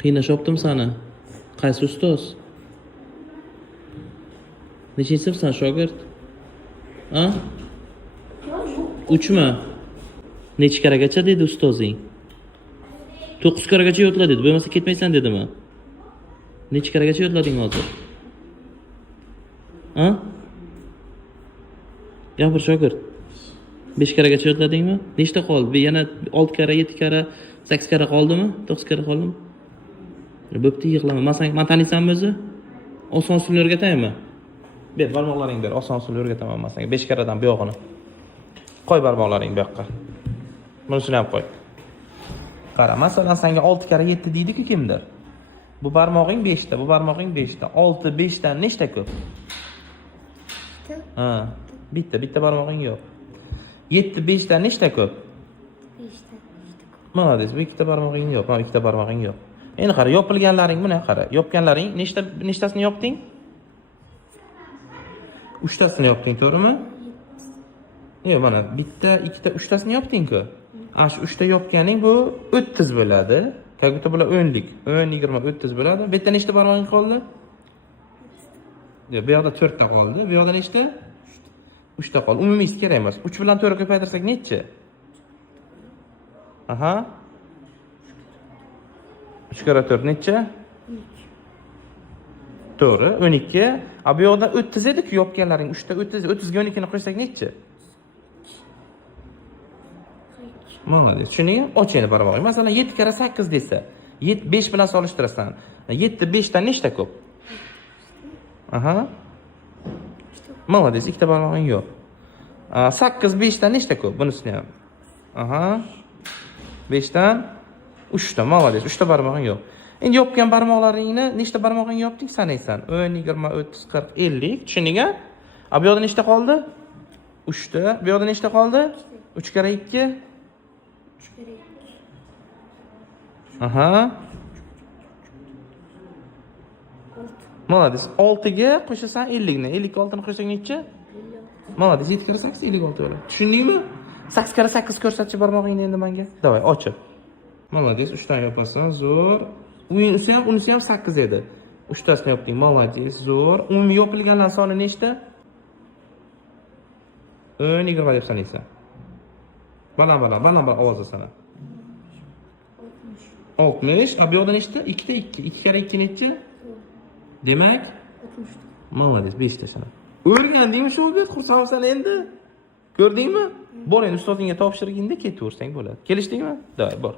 Qiynashyaptimi seni? Qaysi ustoz? Nechinchi sinfsan shogird? Ha? 3mi? Necha karagacha dedi ustozing? 9 karagacha yodla dedi. Bo'lmasa ketmaysan dedimi? Necha karagacha yodlading hozir? Ha? Gapir shogird. 5 karagacha yodladingmi? Nechta qoldi? Yana 6 kara, 7 kara, 8 kara qoldimi? 9 kara qoldimi? Bo'pti, yig'lama. Men taniysanmi o'zi? Oson usulni o'rgataymi? Ber, barmoqlaring ber. Oson usulni o'rgataman men senga. 5 karadan bu yog'ini. Qo'y barmoqlaring bu yoqqa. Bunisini ham qo'y. Qara, masalan senga 6 kara 7 deydi-ku kimdir? Bu barmog'ing 5 ta, bu barmog'ing 5 ta. 6 5 dan nechta ko'p? Ha, bitta barmog'ing yo'q. 7 5 dan nechta ko'p? 5 ta. Молодец, bu ikkita barmog'ing yo'q, mana ikkita barmog'ing yo'q. Endi qara, yopilganlaring buni qara. Yopganlaring nechtasini yopding? 3 tasini yopding, to'g'rimi? Yo'q, mana bitta, ikkita, 3 tasini yopding-ku. Ana shu 3 ta yopganing bu 30 bo'ladi. Как будто bular 10lik. 10, 20, 30 bo'ladi. Bu yerda nechta barmog'ing qoldi? Yo'q, bu yoqda 4 ta qoldi. Bu yoqda nechta? 3 ta qoldi. Umumiysi kerak emas. 3 bilan 4 ko'paytirsak necha? Aha. 3 kara 4 necha? 12. To'g'ri, 12. A bu yoqda 30 edi-ku yopganlaring. 3 ta 30, 30 ga 12 ni qo'shsak necha? Молодец. Tushundingmi? Och endi barmog'ing. Masalan, 7 kara 8 desa, 5 bilan solishtirasan. 7 5 dan nechta ko'p? Aha. Молодец. Ikkita barmog'ing yo'q. 8 5 dan nechta ko'p? Bunisini ham. Aha. 5 dan 3 ta. Молодец. 3 ta barmog'ing yo'q. Endi yopgan barmoqlaringni nechta barmog'ing yopding sanaysan? 10, 20, 30, 40, 50. Tushundingmi? Bu yoqda nechta qoldi? 3 ta. Bu yoqda nechta qoldi? 3 kara 2. 3 kara 2. Aha. Молодец. 6 ga qo'shasan 50 ni. 56 ni qo'shsak necha? 56. Молодец. 7 kara 8 56 bo'ladi. Tushundingmi? 8 kara 8 ko'rsatchi barmog'ingni endi menga. Davay, ochib. Молодец. 3 tani yopasan. Zo'r. Unisi ham 8 edi. 3 tasini yopding. Молодец. Zo'r. Umumiy yopilganlar soni nechta? 10 20 deb sanaysan. Baland ovozda sana. 60. Bu yoqda nechta? 2 ta 2. 2 kara 2 necha? Demak, 60. Молодец, 5 ta sana. O'rgandingmi shu o'g'it? Xursandsan endi. Ko'rdingmi? Bor endi ustozingga topshirganda ketaversang bo'ladi. Kelishdingmi? Davay, bor.